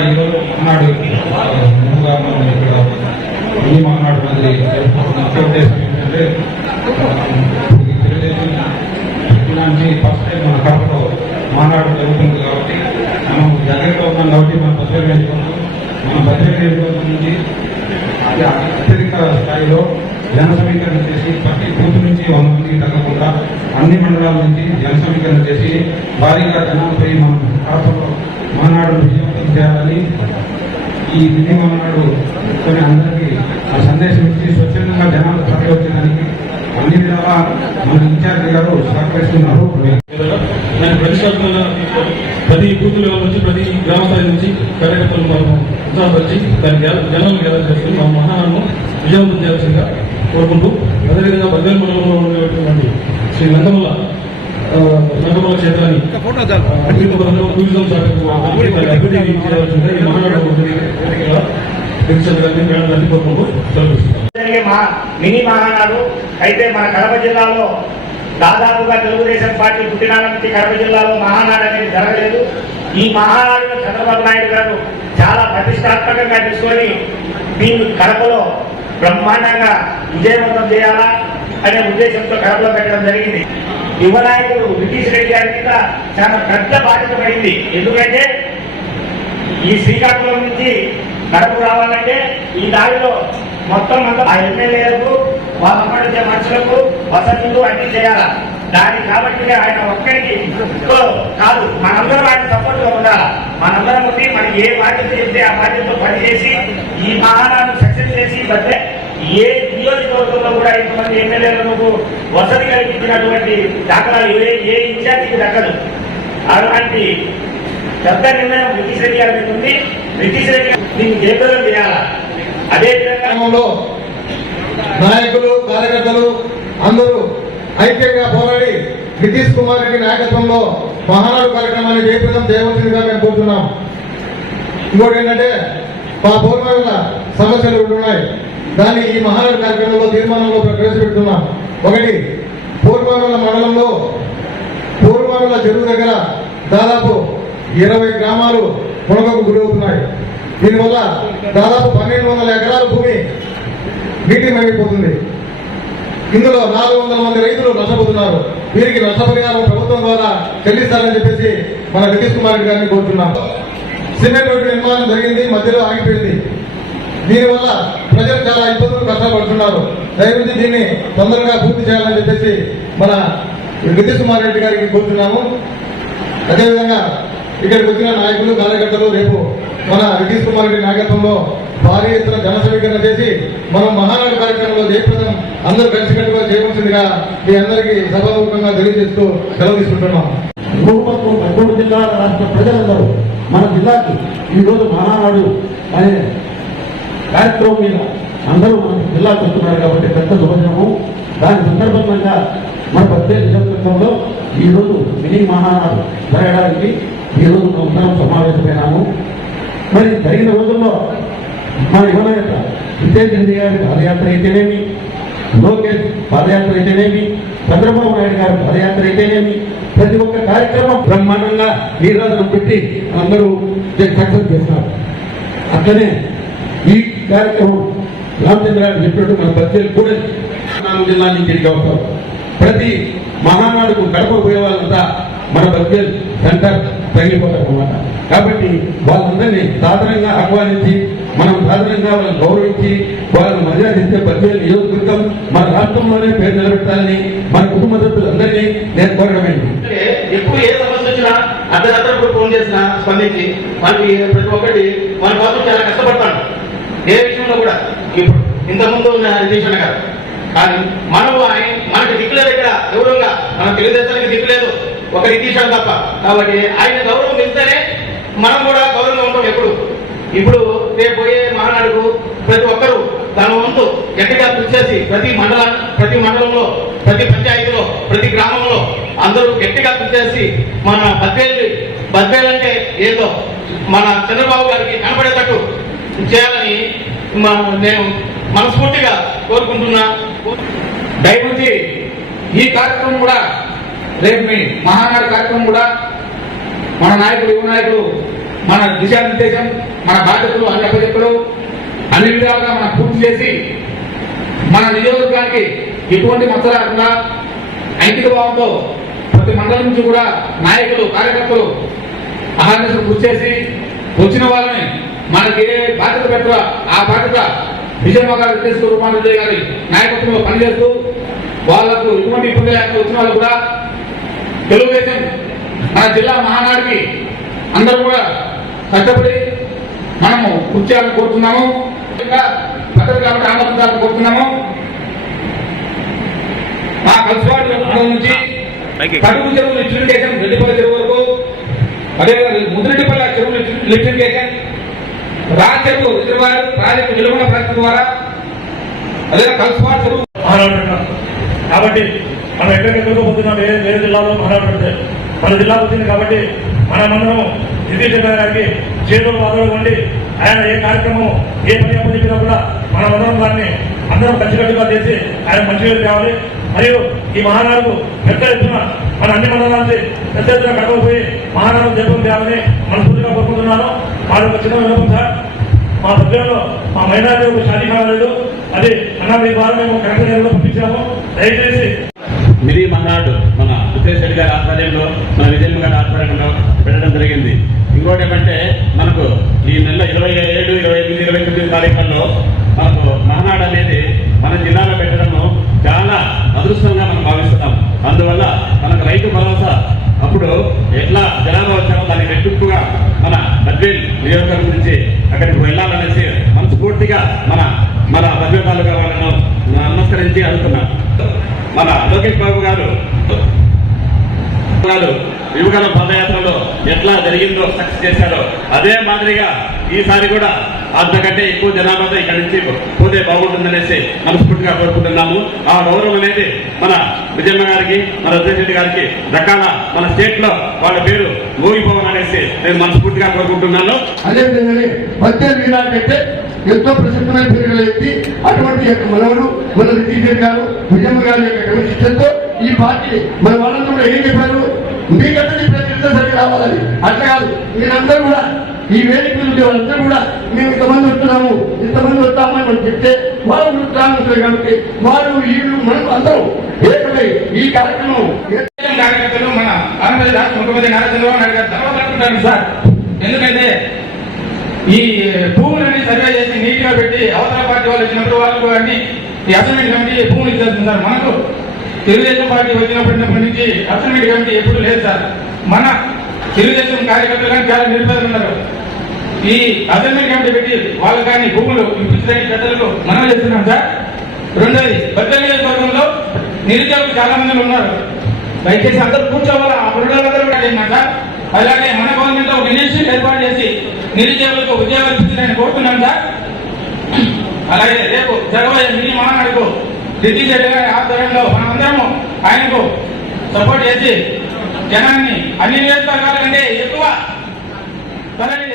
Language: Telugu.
ఈరోజు మహానాడు ముందుగా మనం ఇక్కడ ఈ మహానాడు మంది ముఖ్య ఉద్దేశం ఏంటంటే తెలుగుదేశం ఫస్ట్ టైం మన కడపలో మహానాడు జరుగుతుంది కాబట్టి మనం దగ్గరలో ఉన్నాం కాబట్టి మన భద్రం వేసుకుంటాం. మన భద్రం నియోజకవర్గం నుంచి అది అత్యధిక స్థాయిలో జన సమీకరణ చేసి ప్రతి బూత్ నుంచి వంద మందికి తగ్గకుండా అన్ని మండలాల నుంచి జన సమీకరణ చేసి భారీగా జనాలపై మనం కడపలో మానాడు విజయం చేయాలని ఈ మినీ నాడు కొన్ని అందరికీ ఆ సందేశం ఇచ్చి స్వచ్ఛందంగా జనాలు తరలి వచ్చేదానికి అన్ని విధాలా మన ఇన్ఛార్జి గారు సహకరిస్తున్నారు. ప్రతి బూత్ లెవెల్ నుంచి ప్రతి గ్రామ స్థాయి నుంచి కార్యకర్తలు మనం ఉత్సాహపరిచి దాన్ని జనాలను గ్యాదర్ చేసుకుని మా మహానాన్ని విజయవంతం చేయాల్సిందిగా కోరుకుంటూ అదేవిధంగా బద్వేల్ మండలంలో ఉండేటువంటి శ్రీ నందమల్ల సంగమ క్షేత్రాన్ని టూరిజం శాఖకు అభివృద్ధి చేయాల్సిందిగా ఈ మహానాడు దీక్షించడానికి మేడం కోరుకుంటూ మినీ మహానాడు. అయితే మన కడప జిల్లాలో దాదాపుగా తెలుగుదేశం పార్టీ పుట్టినాల నుంచి కడప జిల్లాలో మహానాడు అనేది జరగలేదు. ఈ మహానాడును చంద్రబాబు నాయుడు గారు చాలా ప్రతిష్టాత్మకంగా తీసుకొని దీన్ని కడపలో బ్రహ్మాండంగా విజయవంతం చేయాలా అనే ఉద్దేశంతో కడపలో పెట్టడం జరిగింది. యువ నాయకుడు బ్రిటిష్ రెడ్డి గారి మీద చాలా పెద్ద బాధ్యత పడింది. ఎందుకంటే ఈ శ్రీకాకుళం నుంచి కడప రావాలంటే ఈ దారిలో మొత్తం అంతా ఆ ఎమ్మెల్యేలకు వాళ్ళ మనుషులకు వసతులు అన్ని చేయాల? దాని కాబట్టి ఆయన ఒక్కరికి కాదు మనందరం ఆయన సపోర్ట్గా ఉండాలి? మనందరం ఉండి మనకి ఏ బాధ్యత చెప్తే ఆ బాధ్యతతో పనిచేసి ఈ మహానాడు సక్సెస్ చేసి బట్టే ఏ నియోజకవర్గంలో కూడా ఇంతమంది ఎమ్మెల్యేలకు వసతి కల్పించినటువంటి దాఖలాలు ఏ ఏ ఇన్ఛార్జికి దక్కదు? అలాంటి పెద్ద నిర్ణయం బ్రిటిష్ రెడ్డి గారి మీద ఉంది. బ్రిటిష్ రెడ్డి గారు దీన్ని జయప్రదం చేయాలా అదే విధంగా నాయకులు కార్యకర్తలు అందరూ ఐక్యంగా పోరాడి నితీష్ కుమార్ రెడ్డి నాయకత్వంలో మహానాడు కార్యక్రమాన్ని జయప్రదం చేయవలసిందిగా మేము కోరుతున్నాం. ఇంకోటి ఏంటంటే మా పౌరుల సమస్యలు రెండు ఉన్నాయి దాన్ని ఈ మహానాడు కార్యక్రమంలో తీర్మానంలో ప్రవేశపెడుతున్నాం. ఒకటి పూర్వమండల మండలంలో పూర్వమండల చెరువు దగ్గర దాదాపు ఇరవై గ్రామాలు మునగకు గురవుతున్నాయి. దీనివల్ల దాదాపు పన్నెండు వందల ఎకరాల భూమి నీటి మళ్ళీపోతుంది ఇందులో నాలుగు వందల మంది రైతులు నష్టపోతున్నారు. వీరికి నష్టపరిహారం ప్రభుత్వం ద్వారా చెల్లిస్తారని చెప్పేసి మన నితీష్ కుమార్ రెడ్డి గారిని కోరుతున్నాం. సిమెంట్ రోడ్డు నిర్మాణం జరిగింది మధ్యలో ఆగిపోయింది. దీనివల్ల ప్రజలు చాలా ఇబ్బందులు కష్టపడుతున్నారు. దయచేసి దీన్ని తొందరగా పూర్తి చేయాలని చెప్పేసి మన నితీష్ కుమార్ రెడ్డి గారికి కోరుతున్నాము. అదేవిధంగా ఇక్కడికి వచ్చిన నాయకులు కార్యకర్తలు రేపు మన నితీష్ కుమార్ రెడ్డి నాయకత్వంలో భారీ ఎత్తున జన సమీకరణ చేసి మనం మహానాడు కార్యక్రమంలో జయప్రదం అందరూ కలిసికట్టుగా చేయవలసిందిగా మీ అందరికీ సభాముఖంగా తెలియజేస్తూ సెలవు తీసుకుంటున్నాం. భూపత్వం జిల్లా రాష్ట్ర ప్రజలందరూ మన జిల్లాకి ఈరోజు మహానాడు. అనే కార్యక్రమం మీద అందరూ మన జిల్లాకు వస్తున్నారు కాబట్టి పెద్ద శుభదినము దాని సందర్భంగా మన ప్రత్యేక నియోజకవర్గంలో ఈరోజు మినీ మహానాడు జరగడానికి ఈరోజు అందరం సమావేశమైనాము. మరి జరిగిన రోజుల్లో మన యువనేత జితేంద్ర రెడ్డి గారి పాదయాత్ర అయితేనేమి లోకేష్ పాదయాత్ర అయితేనేమి చంద్రబాబు నాయుడు గారి పాదయాత్ర అయితేనేమి ప్రతి ఒక్క కార్యక్రమం బ్రహ్మాండంగా నీరాజనం పెట్టి అందరూ సక్సెస్ చేస్తారు. అట్లనే ఈ కార్యక్రమం రామచంద్ర గారు చెప్పినట్టు మన బడ్జెట్ కూడా నాలుగు జిల్లాల నుంచి ఇక్కడికి ప్రతి మహానాడుకు గడప పోయే వాళ్ళంతా మన బడ్జెట్ సెంటర్ తగిలిపోతారు అన్నమాట కాబట్టి వాళ్ళందరినీ సాధారణంగా ఆహ్వానించి మనం సాధారణంగా వాళ్ళని గౌరవించి వాళ్ళని మర్యాద ఇచ్చే బడ్జెట్ నియోజకవర్గం మన రాష్ట్రంలోనే పేరు నిలబెట్టాలని మన కుటుంబ సభ్యులందరినీ నేను కోరడమేంటి ఎప్పుడు ఏ సమస్య వచ్చినా అర్ధరాత్రి ఫోన్ చేసినా స్పందించి మనకి ప్రతి ఒక్కటి మన కోసం చాలా కష్టపడతాడు ఏ విషయంలో కూడా ఇప్పుడు ఇంతకుముందు ఉన్న నితీష్ అన్న గారు. కానీ మనం ఆయన మనకి దిక్కులేదు ఇక్కడ గౌరవంగా మన తెలుగుదేశానికి దిక్కులేదు ఒక నితీష్ అన్న తప్ప. కాబట్టి ఆయన గౌరవం ఇస్తేనే మనం కూడా గౌరవంగా ఉంటాం ఎప్పుడు. ఇప్పుడు రేపు పోయే మహానాడుకు ప్రతి ఒక్కరూ తన వంతు గట్టిగా కృషి చేసి ప్రతి మండల ప్రతి మండలంలో ప్రతి పంచాయతీలో ప్రతి గ్రామంలో అందరూ గట్టిగా కృషి చేసి మన బద్వేలు బద్వేలు అంటే ఏదో? మన చంద్రబాబు గారికి కనపడేటట్టు చేయాలని నేను మనస్ఫూర్తిగా కోరుకుంటున్నా. దయవుంచి ఈ కార్యక్రమం కూడా రేపు మీ మహానాడు కార్యక్రమం కూడా మన నాయకులు యువ నాయకులు మన దిశానిర్దేశం మన బాధ్యతలు అన్ని అప్పచెప్పడం అన్ని విధాలుగా మనం పూర్తి చేసి మన నియోజకవర్గానికి ఎటువంటి మచ్చ రాకుండా ఐకిక భావంతో ప్రతి మండలం నుంచి కూడా నాయకులు కార్యకర్తలు అహర్నిశలు కృషి చేసి వచ్చిన వాళ్ళని మనకి ఏ బాధ్యత పెట్టరా? ఆ బాధ్యత విజయమ్మ గారు వెంకటేశ్వర రూపారెడ్డి గారి నాయకత్వంలో పనిచేస్తూ వాళ్ళకు ఎటువంటి ఇబ్బంది లేకుండా వచ్చిన వాళ్ళు కూడా తెలుగుదేశం మన జిల్లా మహానాడికి అందరూ కూడా కష్టపడి మనము కృషి చేయాలని కోరుతున్నాము. కాబట్టి ఆమోదించాలని కోరుతున్నాము. మా కలుసుబాటు నుంచి కడుగు చెరువు లిఫ్టికేషన్ రెడ్డిపల్లి చెరువు వరకు అదే ముద్రెడ్డిపల్లి చెరువు లిఫ్టికేషన్ రాజ్యపు విజయవాడ రిజర్వాయర్ ప్రాజెక్టు విలువల ప్రయత్నం ద్వారా అదే కలుసుబాటు కాబట్టి మనం ఎక్కడికి ఎదుర్కోబోతున్నాం వేరే వేరే జిల్లాలో మహారాష్ట్ర మన జిల్లాకు వచ్చింది కాబట్టి మనమందరం నితీష్ రెడ్డి గారికి చేతులు వాదనలు ఉండి ఆయన ఏ కార్యక్రమం ఏ పని అప్పచెప్పినా కూడా మనమందరం దాన్ని అందరం కలిసికట్టుగా చేసి ఆయన మంచి పేరు తేవాలి. మరియు ఈ మహానాడుకు పెద్ద ఎత్తున మన అన్ని మండలాన్ని పెద్ద ఎత్తున కడవపోయి మహానాడు దీపం తేవాలని మనస్ఫూర్తిగా కోరుకుంటున్నాను. వారి ఒక చిన్న విన్నపం సార్ మా సభ్యుల్లో మా మైనార్టీ ఒక షాదీ కాలేదు అది అన్న మీ ద్వారా మేము కరెక్ట్ పంపించాము. దయచేసి మినీ మన్నాడు మన ఉత్తేశ్వరి గారి ఆధ్వర్యంలో మన విజయమ్మ గారి ఆధ్వర్యంలో పెట్టడం జరిగింది. ఇంకోటి ఏమంటే మనకు ఈ నెల ఇరవై ఏడు ఇరవై ఎనిమిది ఇరవై తొమ్మిది తారీఖుల్లో మనకు మహానాడు అనేది మన జిల్లాలో పెట్టడము చాలా అదృష్టంగా మనం భావిస్తున్నాం. అందువల్ల మనకు రైతు భరోసా. అప్పుడు ఎట్లా జనాభా వచ్చామో దాన్ని రెట్టింపుగా మన బద్వేల్ నియోజకవర్గం నుంచి అక్కడికి వెళ్ళాలనేసి మనస్ఫూర్తిగా మన మన బద్వేల్ తాలూకా వాళ్ళను నమస్కరించి అడుగుతున్నాం. మన లోకేష్ బాబు గారు గారు పదయాత్రలో ఎట్లా జరిగిందో సక్సెస్ చేశారో అదే మాదిరిగా ఈసారి కూడా అంతకంటే ఎక్కువ జనాభాతో ఇక్కడి నుంచి పోతే బాగుంటుందనేసి మనస్ఫూర్తిగా కోరుకుంటున్నాము. ఆ గౌరవం అనేది మన విజయమ్మ గారికి మన రెడ్డి గారికి రకాల మన స్టేట్లో వాళ్ళ పేరు మోగిపోవడం అనేసి నేను మనస్ఫూర్తిగా కోరుకుంటున్నాను. అదేవిధంగానే పద్దెనిమిది వీరాకంటే ఎంతో ప్రసిద్ధమైన పేరు వ్యక్తి అటువంటి యొక్క మనవడు మన నితీష్ గారు విజయమ్మ గారి యొక్క క్రమశిక్షణతో ఈ పార్టీ మన వాళ్ళందరూ కూడా ఏం చెప్పారు? మీకంటే నీ ప్రతి సరి రావాలని. అట్లా కాదు మీరందరూ కూడా ఈ వేదిక మీద వాళ్ళందరూ కూడా మేము ఇంతమంది వస్తున్నాము ఇంతమంది వస్తామని మనం చెప్తే వాళ్ళు కూడా కాబట్టి వాళ్ళు వీళ్ళు మనం అందరం ఏకమై ఈ కార్యక్రమం కార్యకర్తలు మన ఆంధ్రప్రదేశ్ రాష్ట్ర ముఖ్యమంత్రి నారా చంద్రబాబు నాయుడు గారు ధన్యవాదాలు అనుకుంటాను సార్. ఎందుకంటే ఈ భూములని సర్వే చేసి నీటిగా పెట్టి అవతల పార్టీ వాళ్ళు వచ్చినప్పుడు వాళ్ళకు అన్ని ఈ అసైన్మెంట్ కమిటీ భూములు ఇచ్చేస్తుంది సార్ మనకు తెలుగుదేశం పార్టీ వచ్చినప్పటి నుంచి అసెంబ్లీ కమిటీ ఎప్పుడు లేదు సార్. మన తెలుగుదేశం కార్యకర్తలు కానీ చాలా నిరుపేదలు ఉన్నారు. ఈ అసెంబ్లీ కమిటీ పెట్టి వాళ్ళు కానీ భూములు ఇప్పించడానికి పెద్దలకు మనం చేస్తున్నాం సార్. రెండోది బద్దెల నియోజకవర్గంలో నిరుద్యోగులు చాలా మంది ఉన్నారు. దయచేసి అందరూ కూర్చోవాలా? ఆ పిల్లలందరూ కూడా ఏంటంట అలాగే మన గవర్నమెంట్ ఒక ఇనిషియేటివ్ ఏర్పాటు చేసి నిరుద్యోగులకు ఉద్యోగాలు ఇప్పించాలని కోరుతున్నాం సార్. అలాగే రేపు జరగబోయే మినీ మహానాడుకు సిద్ధి రెడ్డి గారి ఆధ్వర్యంలో మనమందరము ఆయనకు సపోర్ట్ చేసి జనాన్ని అన్ని నియోజకవర్గాల కంటే ఎక్కువ త్వరగా